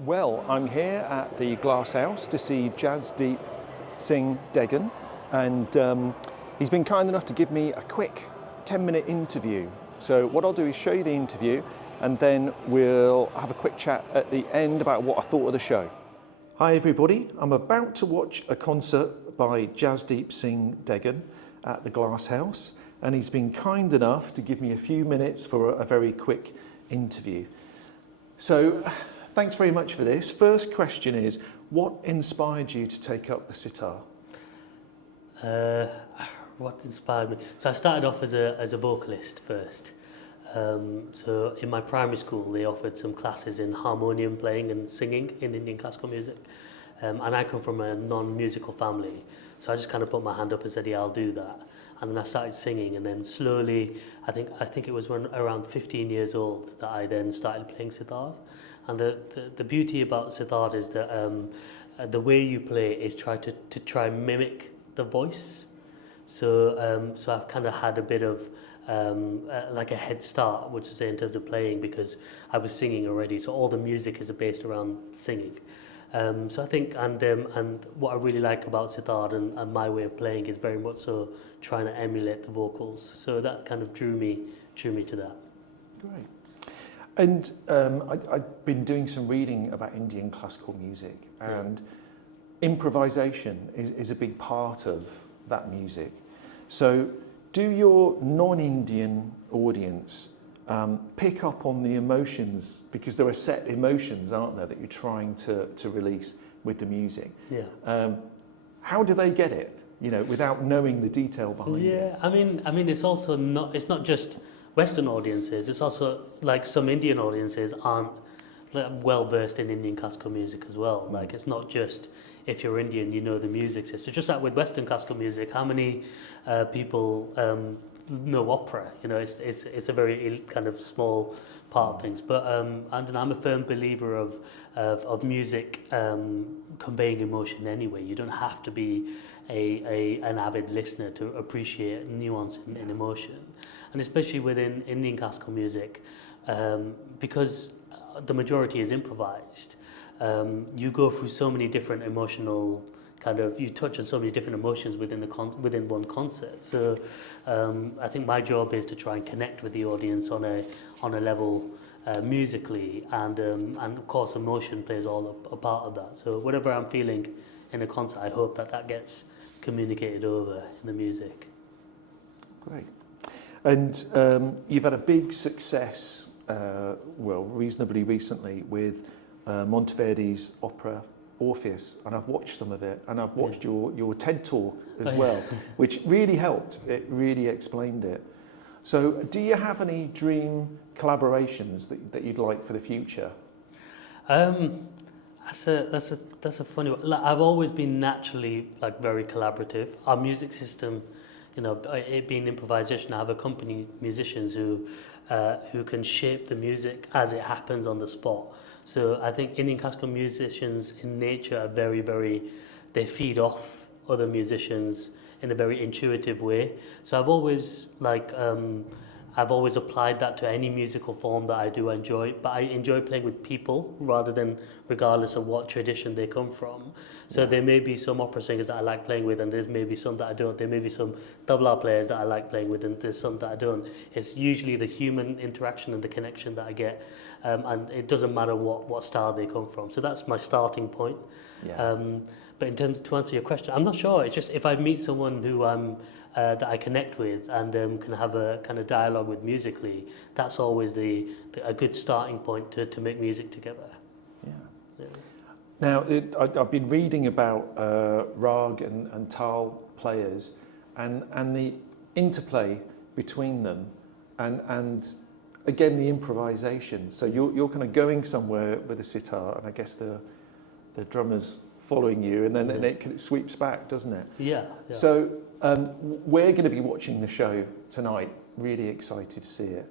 Well, I'm here at the Glasshouse to see Jasdeep Singh Degun, and he's been kind enough to give me a quick 10-minute interview. So what I'll do is show you the interview, and then we'll have a quick chat at the end about what I thought of the show. Hi everybody, I'm about to watch a concert by Jasdeep Singh Degun at the Glasshouse, and he's been kind enough to give me a few minutes for a very quick interview. So, thanks very much for this. First question is, what inspired you to take up the sitar? What inspired me? So I started off as a vocalist first. So in my primary school, they offered some classes in harmonium playing and singing in Indian classical music. And I come from a non-musical family. So I just kind of put my hand up and said, yeah, I'll do that. And then I started singing, and then slowly, I think it was when around 15 years old that I then started playing sitar. And the beauty about sitar is that the way you play is to try mimic the voice. So I've kind of had a bit of like a head start, which is in terms of playing, because I was singing already. So all the music is based around singing. So I think, and what I really like about sitar and my way of playing is very much so trying to emulate the vocals. So that kind of drew me to that. Great. And I've been doing some reading about Indian classical music, and improvisation is a big part of that music. So do your non-Indian audience pick up on the emotions, because there are set emotions, aren't there, that you're trying to release with the music? Yeah. How do they get it, without knowing the detail behind it? Yeah, I mean, it's also it's not just Western audiences. It's also like some Indian audiences aren't well versed in Indian classical music as well. Like, it's not just if you're Indian, you know the music. So just like with Western classical music, how many people know opera? It's a very kind of small part of things. But and I'm a firm believer of music conveying emotion anyway. You don't have to be an avid listener to appreciate nuance in emotion. And especially within Indian classical music, because the majority is improvised, you go through so many different emotional you touch on so many different emotions within one concert. So I think my job is to try and connect with the audience on a level musically, and of course emotion plays all a part of that. So whatever I'm feeling in a concert, I hope that gets communicated over in the music. Great. And you've had a big success, reasonably recently, with Monteverdi's opera Orpheus, and I've watched some of it, and I've watched your TED talk as well, which really helped. It really explained it. So do you have any dream collaborations that you'd like for the future? That's a funny one. I've always been naturally very collaborative. Our music system, it being improvisation, I have accompanied musicians who can shape the music as it happens on the spot. So I think Indian classical musicians in nature are very, very, they feed off other musicians in a very intuitive way. So I've always applied that to any musical form that I do enjoy, but I enjoy playing with people rather than regardless of what tradition they come from. So there may be some opera singers that I like playing with, and there's maybe some that I don't. There may be some tabla players that I like playing with, and there's some that I don't. It's usually the human interaction and the connection that I get, and it doesn't matter what style they come from. So that's my starting point. Yeah. But in terms to answer your question, I'm not sure. It's just if I meet someone who that I connect with and can have a kind of dialogue with musically, that's always a good starting point to make music together. Yeah. Now, I've been reading about rag and tal players and the interplay between them, and again the improvisation. So you're kind of going somewhere with a sitar, and I guess the drummer's following you, and then it sweeps back, doesn't it? Yeah. So we're going to be watching the show tonight. Really excited to see it.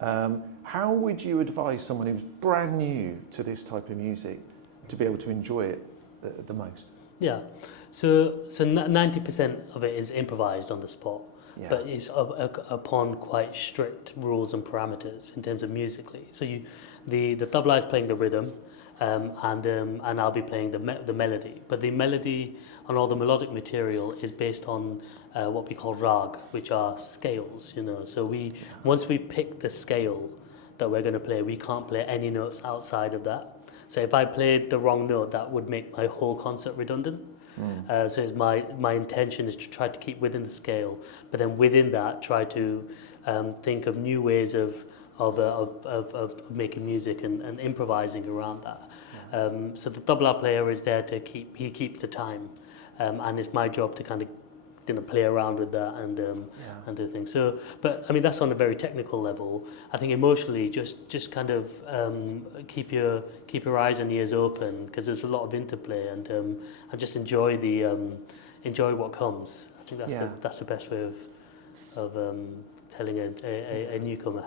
How would you advise someone who's brand new to this type of music to be able to enjoy it the most? Yeah. So 90% of it is improvised on the spot. Yeah. But it's upon quite strict rules and parameters in terms of musically. So the tabla is playing the rhythm, and I'll be playing the melody. But the melody and all the melodic material is based on what we call rag, which are scales. So once we pick the scale that we're going to play, we can't play any notes outside of that. So if I played the wrong note, that would make my whole concert redundant. So it's my intention is to try to keep within the scale, but then within that try to think of new ways of making music and improvising around that. So the tabla player is there to keeps the time, and it's my job to kind of play around with that and do things. So, but I mean that's on a very technical level. I think emotionally, just kind of keep your eyes and ears open, because there's a lot of interplay, and just enjoy what comes. I think that's the best way of telling a newcomer.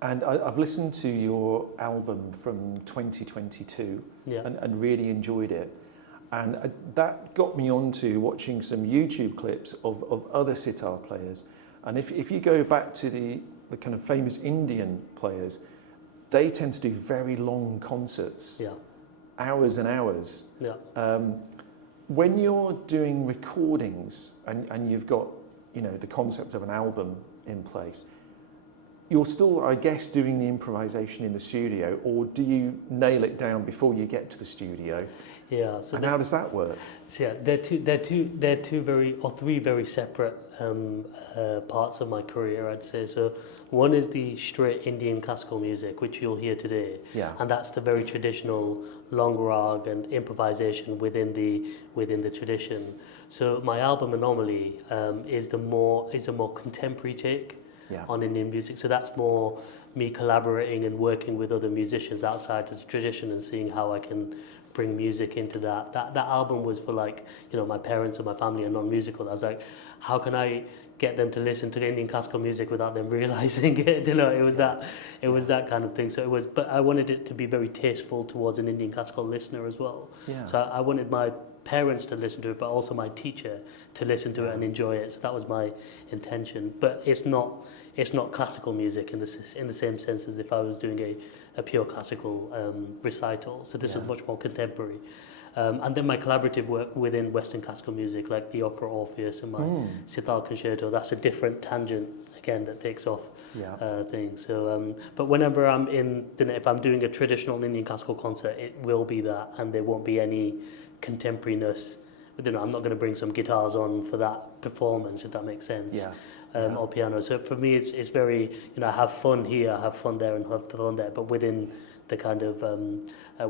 And I've listened to your album from 2022 and really enjoyed it. And that got me onto watching some YouTube clips of other sitar players. And if you go back to the kind of famous Indian players, they tend to do very long concerts, hours and hours. When you're doing recordings and you've got the concept of an album in place, you're still, I guess, doing the improvisation in the studio, or do you nail it down before you get to the studio? Yeah. So and how does that work? So they're three very separate parts of my career, I'd say. So one is the straight Indian classical music, which you'll hear today, and that's the very traditional long rag and improvisation within the tradition. So my album Anomaly is a more contemporary take on Indian music. So that's more me collaborating and working with other musicians outside of the tradition and seeing how I can bring music into that. That album was for my parents and my family are non-musical. I was like, how can I get them to listen to Indian classical music without them realizing it? It was that kind of thing. So but I wanted it to be very tasteful towards an Indian classical listener as well. So I wanted my parents to listen to it, but also my teacher to listen to it and enjoy it. So that was my intention. But it's not classical music in the same sense as if I was doing a pure classical recital. So this is much more contemporary. And then my collaborative work within Western classical music, like the opera Orpheus and my Sitar concerto, that's a different tangent again that takes off things. So, but whenever if I'm doing a traditional Indian classical concert, it will be that, and there won't be any contemporariness. I'm not going to bring some guitars on for that performance, if that makes sense. Or piano. So for me, it's very, I have fun here, I have fun there, and have fun there, but within the kind of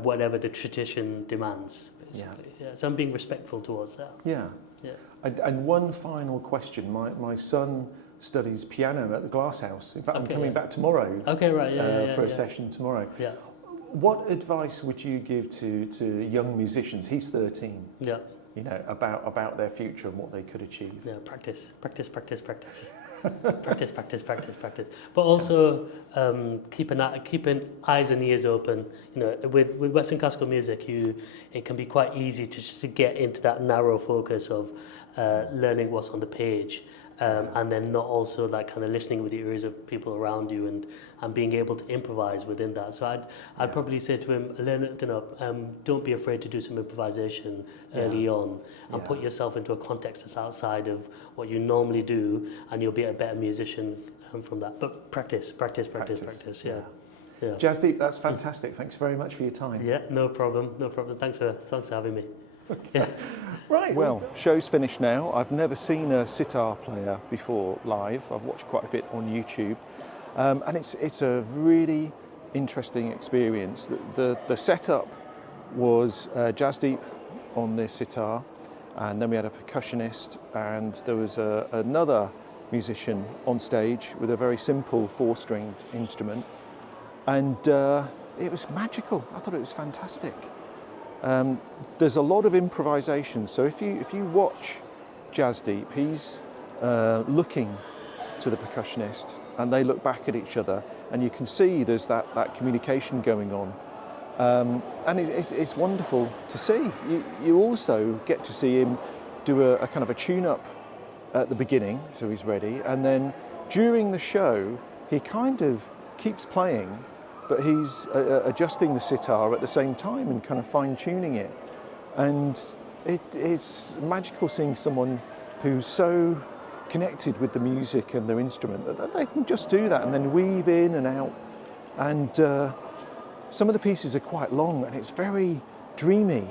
whatever the tradition demands. So I'm being respectful towards that. And one final question. My son studies piano at the Glasshouse. In fact, I'm coming back tomorrow. For a session tomorrow. What advice would you give to young musicians? He's 13. About their future and what they could achieve. Practice. practice. But also keeping eyes and ears open. With Western classical music, it can be quite easy to just get into that narrow focus of learning what's on the page, and then not also kind of listening with the ears of people around you and being able to improvise within that. So I'd probably say to him, don't be afraid to do some improvisation early on, and put yourself into a context that's outside of what you normally do, and you'll be a better musician from that. But practice. Jasdeep, that's fantastic. Thanks very much for your time. No problem. Thanks for having me. Right. Well, show's finished now. I've never seen a sitar player before live. I've watched quite a bit on YouTube, and it's a really interesting experience. The setup was Jasdeep on the sitar, and then we had a percussionist, and there was another musician on stage with a very simple 4-stringed instrument, and it was magical. I thought it was fantastic. There's a lot of improvisation, so if you watch Jasdeep, he's looking to the percussionist and they look back at each other, and you can see there's that communication going on, and it's wonderful to see. You also get to see him do a kind of a tune-up at the beginning, so he's ready, and then during the show he kind of keeps playing but he's adjusting the sitar at the same time and kind of fine-tuning it. And it's magical seeing someone who's so connected with the music and their instrument that they can just do that and then weave in and out. And some of the pieces are quite long and it's very dreamy.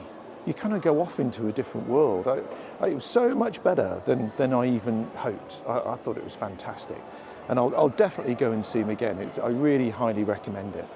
You kind of go off into a different world. It was so much better than I even hoped. I thought it was fantastic. And I'll definitely go and see him again. I really highly recommend it.